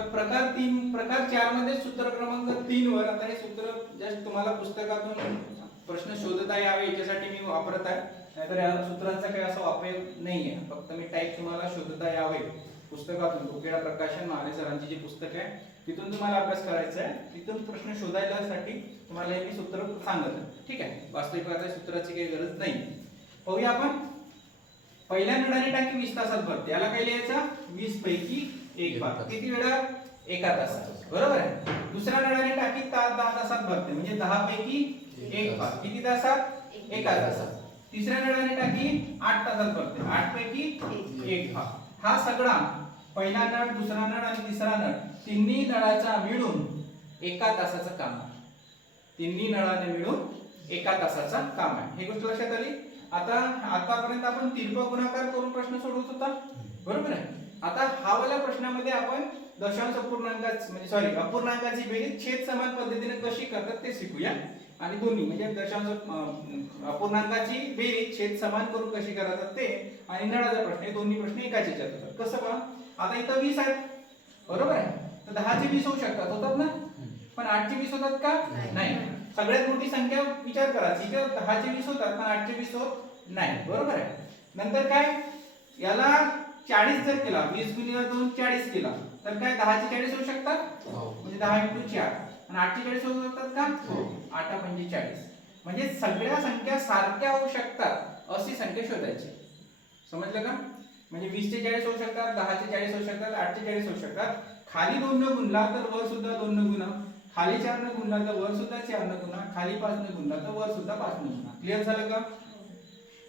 तर प्रकार 4 मध्ये सूत्र क्रमांक 3 वर आता हे सूत्र जस्ट तुम्हाला पुस्तकातून प्रश्न शोधता यावे याच्यासाठी मी वापरत आहे, नाहीतर या सूत्रांचा काही असा वापर नाहीये, फक्त मी टाईप तुम्हाला शोधता यावे पुस्तकातून. उकेडा प्रकाशन माने सरांची जी पुस्तक आहे तिथून तुम्हाला अभ्यास करायचा आहे, तिथून प्रश्न शोधायसाठी तुम्हाला हे मी सूत्र सांगत आहे. ठीक आहे, वास्तविकता सूत्राची काही गरज नाही. पाहूया आपण. पहिल्या नळाने टाकी 20 तासात भरते, याला काय लिहायचं? 20 पैकी 1 भाग. किती वेळात? 1 तासात. बरोबर आहे. दुसऱ्या नळाने टाकी 10 तासात भरते, म्हणजे 10 पैकी 1 भाग. किती तासात? 1 तासात. तिसऱ्या नळाने टाकी 8 तासात भरते, 8 पैकी 1 भाग. हा सगळा पहिला नळ, दुसरा नळ आणि तिसरा नळ तिन्ही नळाचा मिळून 1 तासाचं काम आहे. तिन्ही नळाने मिळून 1 तासाचं काम आहे. ही गोष्ट लक्षात आली. आता आतापर्यंत आपण तिरपा गुणाकार करून प्रश्न सोडवत होता, बरोबर आहे. आता हा वाल्या प्रश्नामध्ये आपण दशांश अपूर्णांकाची म्हणजे सॉरी अपूर्णांकाची बेरीज छेद समान पद्धतीने कशी करतात ते शिकूया. आणि दोन्ही म्हणजे दशांश अपूर्णांकाची बेरीज छेद समान करून कशी करतात ते, आणि नळाचा प्रश्न, हे दोन्ही प्रश्न एकाच ह्याच्यात होतात. कसं पहा, आता इथं 20 आहेत, बरोबर आहे. तर 10 चे 20 होऊ शकतात, होतात ना. पण 8 चे 20 होतात का? नाही. सगळ्यात मोठी संख्या विचार करा, इथे 10 चे 20 होतात पण 8 चे 20 होत नाही, बरोबर आहे. नंतर काय, याला 40 जर केला, 20 गुणिले 2 40 केला, तर काय 10 चे 40 होऊ शकतात, म्हणजे 10 × 4. आणि 8 चे 40 होऊ शकतात का? 8 × 5 = 40. म्हणजे सगळ्या संख्या सारख्या होऊ शकतात अशी संख्या शोधायची. समजलं का? म्हणजे 20 चे 40 होऊ शकतात, 10 चे 40 होऊ शकतात, 8 चे 40 होऊ शकतात. खाली 2 न गुणला तर वर सुद्धा 2 न गुणा, खाली 4 न गुणला तर वर सुद्धा 4 न गुणा, खाली 5 न गुणला तर वर सुद्धा 5 न गुणा. क्लिअर झालं का?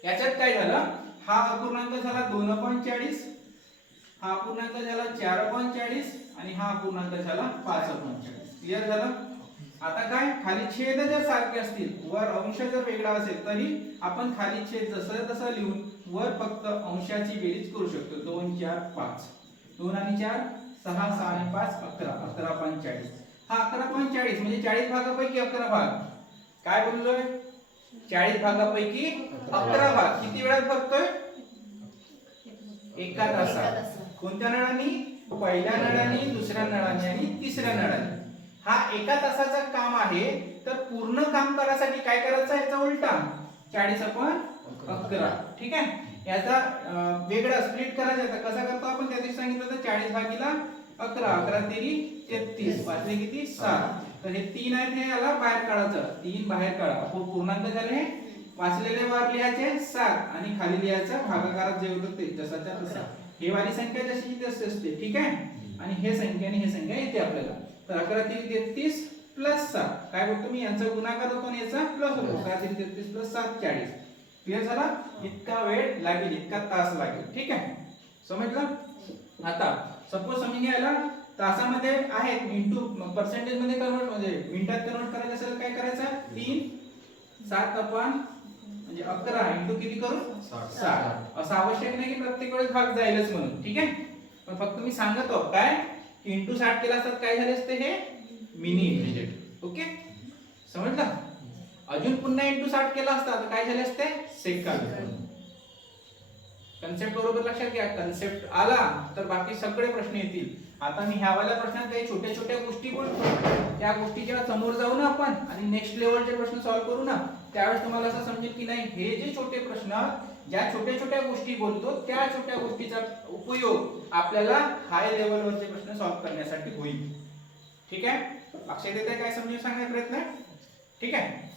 याच्यात काय झालं, हा अपूर्णांक झाला 2/40, हा अपूर्णांक झाला 4/40 आणि हा अपूर्णांक झाला 5/40. क्लिअर झालं? आता काय, खाली छेद जर सारखे असतील, वर अंश जर वेगळा असेल तरी आपण खाली छेद जसं तसं लिहून वर फक्त अंशाची बेरीज करू शकतो. 2 4 5, 2 आणि 4 6, 6 आणि 5 11, 11/40. हा 11/40 म्हणजे 40 भागापैकी 11 भाग. काय बोललोय? 40 भागापैकी 11 भाग. किती वेळात भरतोय? 1 तासात. कोणत्या नळाने? पहिल्या नळाने, दुसऱ्या नळाने आणि तिसऱ्या नळाने. हा 1 तासाचं काम आहे, तर पूर्ण काम करायसाठी काय करायचं? याचा उलटा 40/11. ठीक आहे. याचा वेगळा स्प्लिट करायचा आहे. कसा करतो आपण? त्या दिवशी सांगितलं होतं 40 भागीला 11, 11 तेरी 33, वाचले किती? 7. तर हे 3 आहेत, हे याला बाहेर काढायचं. 3 बाहेर काढा. पूर्णांक झाले हे वाचलेले वर लिहायचे 7 आणि खाली लिहायचं भागाकारात जे होतं ते जसाच्या तसा. हे वाली संख्या जशी तशी असते, ठीक आहे. आणि हे संख्या आणि हे संख्या येते आपल्याला. तर 11 तेरी 33 प्लस 7. काय बोलतो मी? यांचा गुणाकार होतो आणि याचा प्लस होतो. 11 तेरी 33 प्लस 7 40. क्लिअर झाला? इतका वेळ लागेल, इतका तास लागेल. ठीक आहे, समजलं? आता सपोज समजून घ्यायला तासामध्ये आहेत, इंटू पर्सेंटेज मध्ये कन्वर्ट म्हणजे मिनिटात कन्वर्ट करायचं असेल काय करायचं? 3 7 म्हणजे 11 इंटू किती करू? 60. असं आवश्यक नाही की प्रत्येक वेळेस भाग जाईलच म्हणून, ठीक आहे. पण फक्त मी सांगतो काय की इंटू 60 केला असतात काय झाले असते? हे मिनी मिनिट. ओके, समजलं? अजून पुन्हा इंटू 60 केला असता तर काय झाले असते? सेकंद. कन्सेप्ट बरोबर लक्षात घ्या. कन्सेप्ट आला तर बाकी सगळे प्रश्न येतील. आता मी ह्या वाल्या प्रश्नात काही छोट्या छोट्या गोष्टी बोलतो, त्या गोष्टीच्या समोर जाऊ ना आपण आणि नेक्स्ट लेवलचे प्रश्न सॉल्व्ह करू ना, त्यावेळेस तुम्हाला असं समजेल की नाही, हे जे छोटे प्रश्न, ज्या छोट्या छोट्या गोष्टी बोलतो त्या छोट्या गोष्टीचा उपयोग आपल्याला हाय लेवलवरचे प्रश्न सॉल्व्ह करण्यासाठी होईल. ठीक आहे, लक्षात येते काय समजून सांगण्याचा प्रयत्न? ठीक आहे.